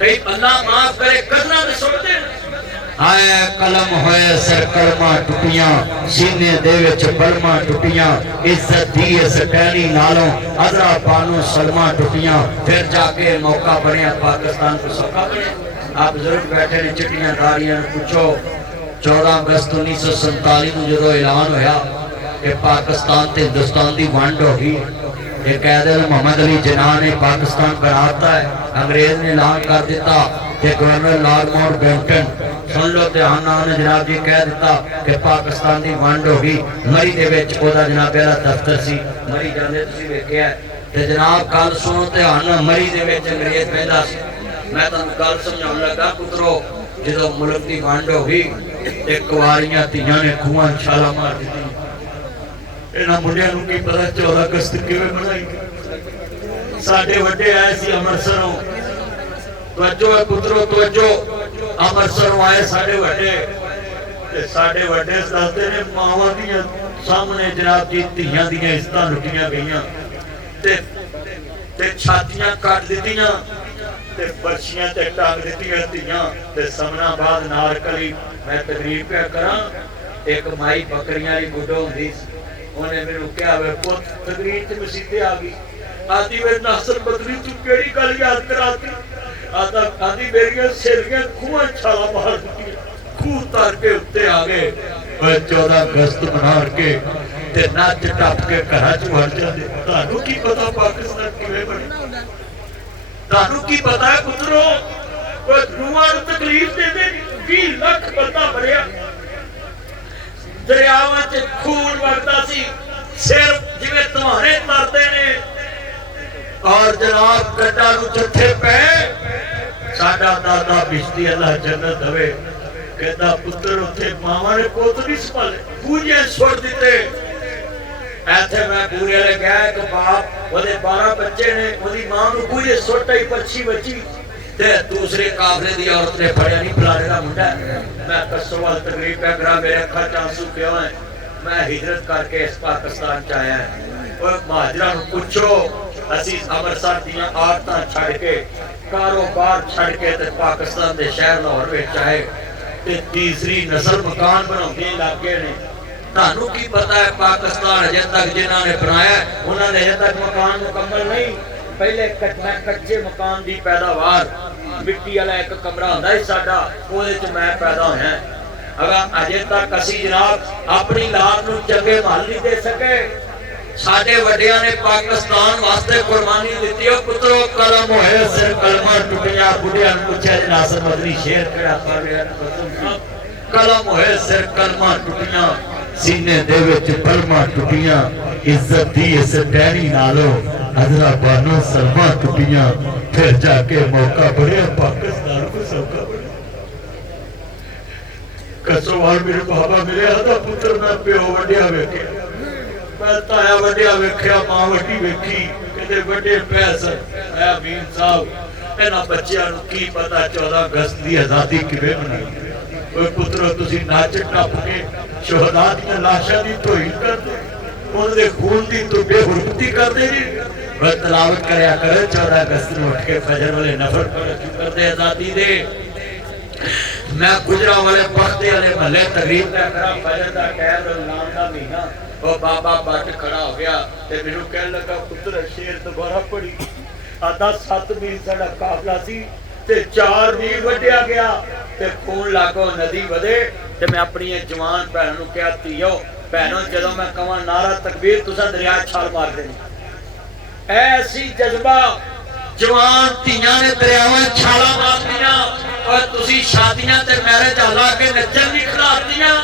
कई अल्लाह माफ करे कदना ते सुटदे हाय कलम होए सिर कलमा टुटियां सीने दे विच बलमा टुटियां इज्जत दी इस टहनी नालों अजरा बानो सलमा टुटियां फिर जाके मौका बनया पाकिस्तान को सौका बनया। आप बुजुर्ग बैठे ने चिट्टियां दारियां पूछो 14 अगस्त 1947 को जो ऐलान होया कि पाकिस्तान ते हिंदुस्तान की वंड हो गई, ये कैदर मोहम्मद अली जिन्ना ने पाकिस्तान बनाता है, अंग्रेज ने ऐलान कर दिता कि गवर्नर लॉर्ड माउंटबेटन सुन लो ध्यान ने जनाब जी कह दिता कि पाकिस्तान की वंड हो गई। मरी दे विच ओदा जनाब वाला दफ्तर सी, मरी जांदे तुसीं वेखिआ ते जनाब गल सुनो ध्यान नाल, मरी दे विच अंग्रेज बहिंदा सी। मैं तुहानूं गल समझाउण लगा पुत्रो, जो मुल्क की वंड हो गई ते कुआरियां धीआं ने खूहां छालां मार दित्तियां। इन्हां मुंडियां नूं की पता 14 अगस्त किवें मनाई। साडे वड्डे आए सी अमृतसरों, तवज्जो है पुत्रो तवज्जो, अमृतसरों आए साडे वड्डे ते साडे वड्डे दसदे ने मावां दियां सामने जनाब जी धीआं दियां इज्जतां लुटियां गईयां ते छातियां कट दित्तियां ते बरछियां ते टंग दित्तियां धीआं ते समनाबाद नारकली। मैं तकरीर पे करा, एक माई बकरियां दी गुड्डो हुंदी सी, उन्हें मैनूं कहा वे पुत तकरीर च मसीते आ गई, आदि वे नासर बदली तू केड़ी गल याद कराती, आदा आदि मेरियां सहेलियां खूहां छाला मार दित्तियां, खूह तार के उत्ते आ गए 14 अगस्त मना के ते नच टप के घर च वड़ जाते। तुहानूं की पता पाकिस्तान किवें बने, तुहानूं की पता है पुत्रो, रूहां नूं तकलीफ देंदे 20 लाख बंदा मरिया, दरियावां च खून वगदा सी, सिर जिवें तुम्हारे तरदे ने और जनाब गड्डा नूं जत्थे पे। साडा दादा बिश्ती अल्लाह जन्नत दवे कहता पुत्र उत्थे मावां ने पुत नहीं संभाले, पूजे सुट दिते। ऐथे मैं पूरे वाले गया एक बाप ओदे 12 बच्चे ने, ओदी मां नूं पूजे सुट आई, पर्ची बची ते दूसरे काफले दी औरत ने फड़िया नहीं फलाने दा मुंडा। मैं कसोवाल तकरीब पे करा, मेरे अखां च आंसू क्यों है, मैं हिजरत करके इस पाकिस्तान च आया और महाजरा नूं पुछो असी अमृतसर दियां आदतां छड़ के कारोबार छड़ के ते पाकिस्तान दे शहर लाहौर विच आए ते तीसरी नस्ल मकान बनाउंदे लागे ने। तुहानूं की पता है पाकिस्तान अजे तक जिन्हां ने बनाया उन्हां ने अजे तक मकान मुकम्मल नहीं। पहले कच्चे मकान की पैदावार मिट्टी वाला एक कमरा होंदा है साडा, ओहदे च मैं पैदा होया। अगर अजे तक असी जनाब अपनी लाल नूं चंगे महल नहीं दे सके। साडे वड्डियां ने पाकिस्तान वास्ते कुर्बानी दित्ती। ओ पुत्रो कलम होए सिर कलमा टुटियां, बुढ़ियां नूं पुछया नासर मदनी शेर किहड़ा पढ़ रहा, कलम होए सिर कलमा टुटियां सीने दे विच बलमा टुटियां, इज्जत दी इस टहनी नालों अजरा बानो सलमा टुटियां, फिर जाके मौका बढ़िया पाकिस्तान को सौका बढ़िया। कसोवाल मेरे बाबा मिले आदा पुत्र मैं प्यो वड्डिया वेखे, मैं ताया वड्डिया वेख्या, मां वड्डी वेखी, कहते वड्डे पैस है अमीन साहब इन्हां बच्चियां नूं की पता 14 अगस्त की आजादी किवें मनाई। ओए पुत्रो तुसीं नच टप के शहदा दी लाशां दी धोई करदे, उन्हां दे खून दी तो बेहुरमती करदे जी। बस तलावत करया करो 14 अगस्त नूं उठ के फजर वाले नफल करदे आजादी दे। मैं गुजरा वाले बख्ते वाले महल्ले तकरीब का करा, फजर का टाइम रमजान का महीना, वो बाबा बट खड़ा हो गया ते मैनूं कहन लगा पुत्र शेर दोबारा पढ़ी। आधा 7 मील साडा काफला सी ते 4 मील वड्डिया गया ते खून लागो नदी वधे ते मैं अपनी जवान भैनों नूं कहा धीओ भैनों जदों मैं कहां नारा तकबीर तुसां दरिया छाल मार देनी। ऐसी जज्बा जवान धीआं ने दरियावां छालां मारदियां और तुसीं शादियां ते मैरिज हला के नच्चण नहीं खिलारदियां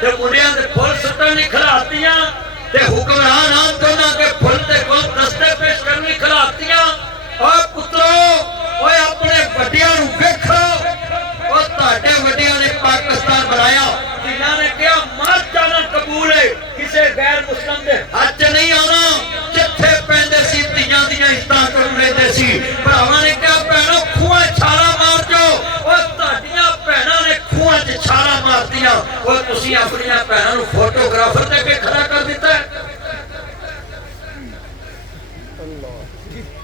ते मुंडियां दे फुल सुट्टण नहीं खिलारदियां ते हुक्मरान आम दोना के फुल ते गुल दस्ते पेश करन नहीं खिलारदियां। और पुत्रो ओए अपने वड्डियां नूं वेखो, ओ तुहाडे वड्डियां ने पाकिस्तान बनाया, जिन्हां ने कहा मर जाना कबूल है, किसी गैर मुस्लिम दे हज नहीं आना, जिथे पैंदे सी धीआं दियां इज्जतां करन लैंदे सी। भरावां ने कहा भैणों खूहां छाला मार जाओ, और तुहाडीआं भैणां ने खूहां च छाला मार दिया, और तुसीं अपणीआं भैणां नूं फोटोग्राफर दे के खड़ा कर दिता है।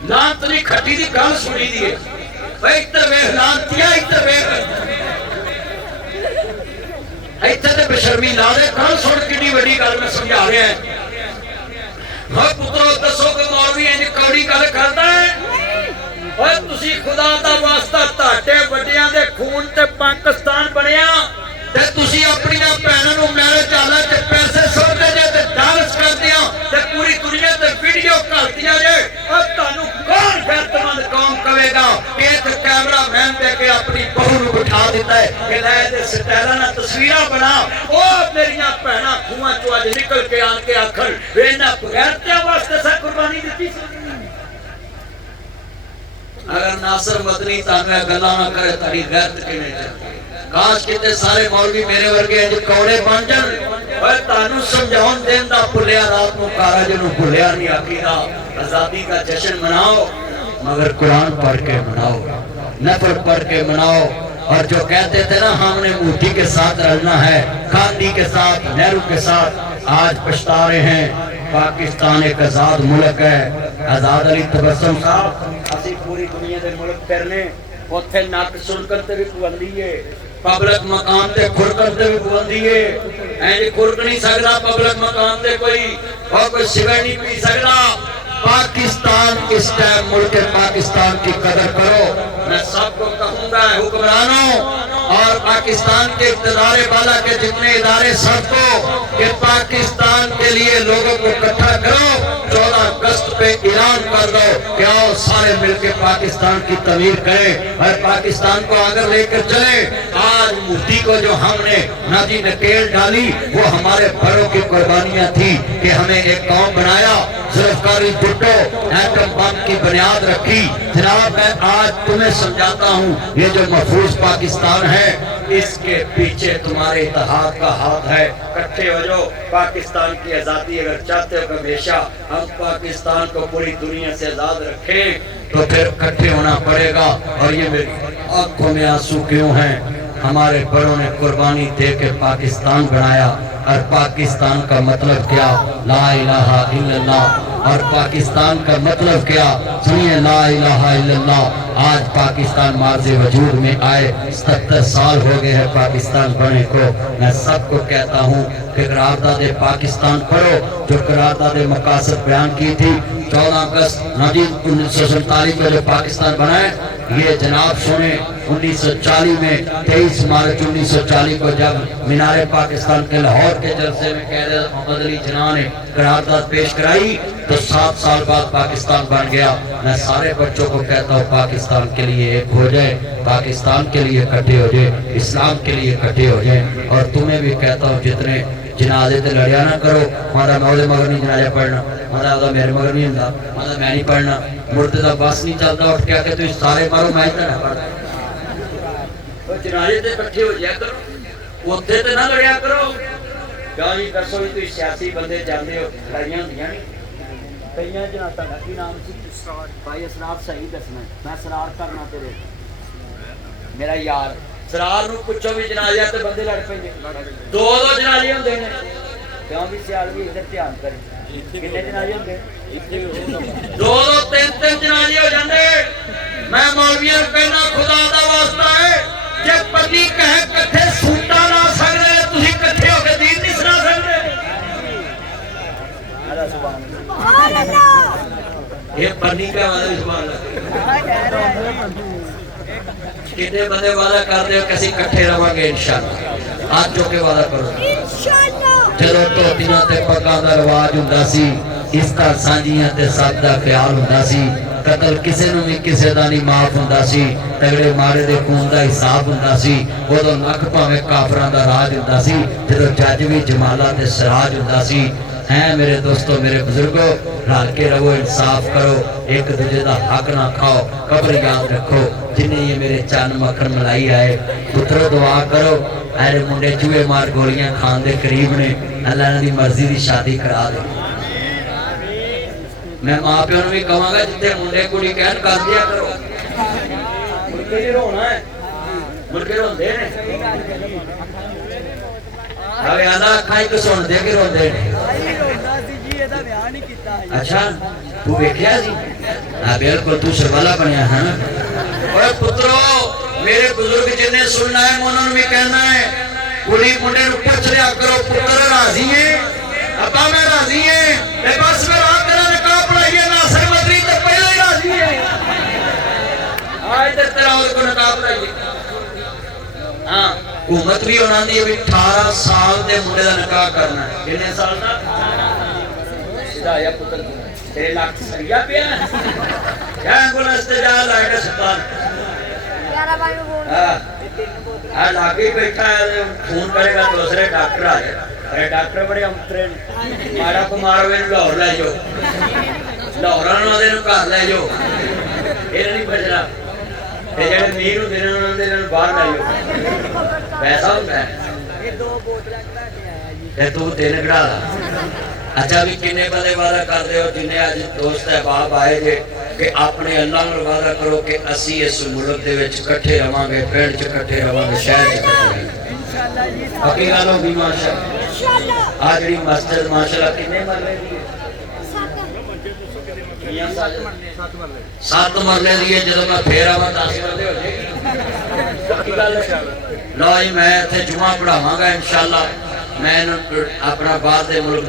लानत नहीं खट्टी दी गल सुनी दी है। इधर वेख लांतिया, इधर वेख इत्थे ते बेशर्मी ला दे। कल सुन कितनी बड़ी गल मैं समझा रहा है। हाँ पुत्रो दसो कि मौलवी इंज कौड़ी गल करदा है? ओए तुसी खुदा दा वास्ता ताटे वड्डियां दे खून ते पाकिस्तान बनया ते तुसी अपनी भैनों नूं मैरिज हाल च पैसे सुट्टदे जे ते डांस करदियां ते पूरी दुनिया ते वीडियो करदियां जे। और तुहानू कौन गैरतमंद कौम कहेगा कि एक कैमरा मैन दे के अपनी बहू नूं बिठा दिता है कि लै दे स्टाइलां नाल तस्वीरां बना। ओ मेरियां भैणां खूहां चों अज निकल के आन के आखण वे इन्हां बगैरतियां वास्ते सा कुर्बानी दित्ती सी। अगर नासिर मदनी तानू गल्लां ना करे तारी गैरत किवें जाए। काश किते सारे मौलवी मेरे वर्गे इंज कौड़े बन जाण। ओए तानू समझाउण देन दा भुलिया रात नूं कारा जिन्नू भुलिया नहीं आखीदा। आजादी का जश्न मनाओ मगर कुरान पढ़ के मनाओ, नफल पढ़ के मनाओ। और जो कहते थे ना हमने मोदी के साथ रलना है, गांधी के साथ, नेहरू के साथ, आज पछता रहे हैं। पाकिस्तान एक आजाद मुल्क है। आजाद अली तबस्सुम साहब असी पूरी दुनिया के मुल्क फिरने उत्थे नक सुनकन ते भी पाबंदी है, पब्लिक मकाम ते खुरकन ते भी पाबंदी है। इंज खुरक नहीं सकदा पब्लिक मकाम ते कोई, और कोई सिगरेट नहीं पी सकदा। पाकिस्तान इस टाइम मुल्क पाकिस्तान की कदर करो। मैं सबको कहूंगा हुक्मरानों और पाकिस्तान के इक़्तिदार वाला के जितने इदारे सबको कि पाकिस्तान के लिए लोगों को इकट्ठा करो। 14 अगस्त पे ऐलान कर दो कि आओ सारे मिलकर पाकिस्तान की तमीर करें और पाकिस्तान को आगे लेकर चले। आज मुफ्ती को जो हमने नदी नकेल डाली वो हमारे बड़ों की कुर्बानियां थी कि हमें एक कौम बनाया। जुल्फकारी भुट्टो एटम बम की बुनियाद रखी। जनाब मैं आज तुम्हें समझाता हूँ ये जो महफूज पाकिस्तान है इसके पीछे तुम्हारे इत्तेहाद का हाथ है। इकट्ठे हो जाओ। पाकिस्तान की आजादी अगर चाहते हो कि हमेशा हम पाकिस्तान को पूरी दुनिया से आजाद रखें तो फिर इकट्ठे होना पड़ेगा। और ये मेरी आंखों में आंसू क्यों हैं? हमारे बड़ों ने कुर्बानी दे के पाकिस्तान बनाया। और पाकिस्तान का मतलब क्या? ला इलाहा इल्लल्लाह। और पाकिस्तान का मतलब क्या? सुनिए, ला इलाहा इल्लल्लाह। आज पाकिस्तान मार्ज़े वजूद में आए 77 साल हो गए हैं पाकिस्तान बने को। मैं सबको कहता हूँ कि करारदाद पाकिस्तान पढ़ो, जो करारदाद मकासद बयान की थी 14 अगस्त 1947 में जो पाकिस्तान बनाए। ये जनाब सुने 1940 में 23 मार्च 1940 को जब मीनारे पाकिस्तान के लाहौर के जलसे में कैद मोहम्मद अली जिन्ना ने करारदाद पेश कराई तो 7 साल बाद पाकिस्तान बन गया। मैं सारे बच्चों को कहता हूँ पाकिस्तान के लिए एक हो जाए, पाकिस्तान के लिए इकट्ठे हो जाए, इस्लाम के लिए इकट्ठे हो जाए। और तुम्हें भी कहता हूँ जितने जनाजे ते लड़िया ना करो। माता मैं मगर नहीं जनाजा पढ़ना, माता मेरे मगर नहीं होंगे, माता मैं नहीं पढ़ना। मुर्दे का बस नहीं चलता उठ के आके तुम सारे मारो मैं तो ना पढ़। जनाजे ते इकट्ठे हो जाया करो, उत्थे ते ना लड़िया करो। क्यों जी दसो भी तुम सियासी बंदे जाते हो लड़ाइयां होंदियां नहीं। कई जनाता का की नाम सी भाई असरार सही दसना। मैं सरार करना तेरे मेरा यार सरार नूं पुछो भी जनाजा ते बंदे लड़ पेंगे। दो जनाजे होंदे ने। क्यों भी सियाल भी इधर ध्यान करे कितने जनाजे होंदे? दो तीन जनाजे हो जाते। मैं मौलवियों कहना खुदा दा वास्ता है जे पन्नी कहे कट्ठे सूटा ला सकदे तुसीं कट्ठे होके दीन नहीं सुना सकदे। सुभान अल्लाह। ये पन्नी का वाला सुभान अल्लाह। कितने बंदे वादा करते हो कैसे इकट्ठे रवांगे इंशाअल्लाह। आज जो के वादा करो इंशाअल्लाह। चलो धोतियां ते पग्गां दा रिवाज हुंदा सी, इफ्तार सांझियां ते सब दा ख्याल हुंदा सी। कतल किसी नूं भी किसी दा नहीं माफ हुंदा सी। तगड़े मारे दे खून दा हिसाब हुंदा सी। उदों लख भावें काफरां दा राज हुंदा सी। जदों जज भी जमाला ते सराज हुंदा सी। हैं मेरे दोस्तों मेरे बुजुर्गों रल के रहो, इंसाफ करो, एक दूजे का हक ना खाओ। कब्र याद रखो जिन्हें ये मेरे चन्न मक्खन मलाई आए। पुत्रो दुआ करो ऐरे मुंडे चूहे मार गोलियां खान दे करीब ने, अल्लाह दी मर्जी की शादी करा दे। मैं मां प्यो भी कहूँगा जितने मुंडे कुड़ी कहन कर दिया करो। मुड़के नहीं रोना है, मुड़के रोंदे ने। अरे आना अखां ही सुनदे कि रोंदे ने। ਇਹਦਾ ਵਿਆਹ ਨਹੀਂ ਕੀਤਾ ਹਜੇ। ਅੱਛਾ ਤੂੰ ਵੇਖਿਆ ਸੀ ਹਾਂ ਬਿਲਕੁਲ ਤੂੰ ਸਰਵਾਲਾ ਬਣਿਆ ਹੈ ਨਾ ਓਏ ਪੁੱਤਰੋ ਮੇਰੇ ਬਜ਼ੁਰਗ ਜਿੰਨੇ ਸੁਣਨਾ ਹੈ ਮੈਂ ਉਹਨਾਂ ਨੂੰ ਵੀ ਕਹਿਣਾ ਹੈ ਕੁੜੀ ਮੁੰਡੇ ਨੂੰ ਪੁੱਛ ਲਿਆ ਕਰੋ ਪੁੱਤਰ ਰਾਜ਼ੀ ਹੈ ਅੱਬਾ ਮੈਂ ਰਾਜ਼ੀ ਹੈ ਤੇ ਬਸ ਫਿਰ ਆ ਤੇਰਾ ਨਿਕਾਹ ਪੜਾਈਏ ਨਾ ਸਰਵਤਰੀ ਤੇ ਪਹਿਲਾਂ ਹੀ ਰਾਜ਼ੀ ਹੈ ਆਏ ਤੇ ਤੇਰਾ ਹੋਰ ਕੋ ਨਿਕਾਹ ਪੜਾਈਏ ਹਾਂ ਹੁਕੂਮਤ ਵੀ ਉਹਨਾਂ ਦੀ ਵੀ 18 ਸਾਲ ਦੇ ਮੁੰਡੇ ਦਾ ਨਿਕਾਹ ਕਰਨਾ ਹੈ ਕਿੰਨੇ ਸਾਲ ਦਾ ਸਿਧਾਇਆ ਪੁੱਤਰ तेरे लाख सरिया पे क्या एम्बुलेंस से जा लाइट अस्पताल हाँ लागे ही बैठा है फोन करेगा दूसरे डॉक्टर आ जाए अरे डॉक्टर बड़े अंतरे मारा को मारो वे लाहौर ले जाओ लाहौर वाले घर ले जाओ ये नहीं बचना ते जेड़े मीर होंदे ने उन्हां दे बाहर ले जाओ पैसा होंदा है ਇਹ 2 ਬੋਤਲਾਂ ਕਢਾ ਕੇ ਆਇਆ ਜੀ। ते तू 3 कढ़ा ला अच्छा भी किन्ने बंदे वादा करते हो जिन्हें अज दोस्त अहबाब आए जे कि अपने अल्लाह नाल वादा करो कि असी इस मुल्क दे विच इकट्ठे रवांगे पिंड च इकट्ठे रवांगे शहर च इकट्ठे रवांगे इंशाअल्लाह जी। पक्की गल होगी माशाअल्लाह आ जिहड़ी मस्जिद माशाअल्लाह किन्ने मरले दी है 7 मरले दी है जदों मैं फेर आवां 10 मरले हो जाएगी पक्की गल लो जी मैं इत्थे जुमा पढ़ावांगा इंशाअल्लाह मैं अपना बाहर दे मुल्क दा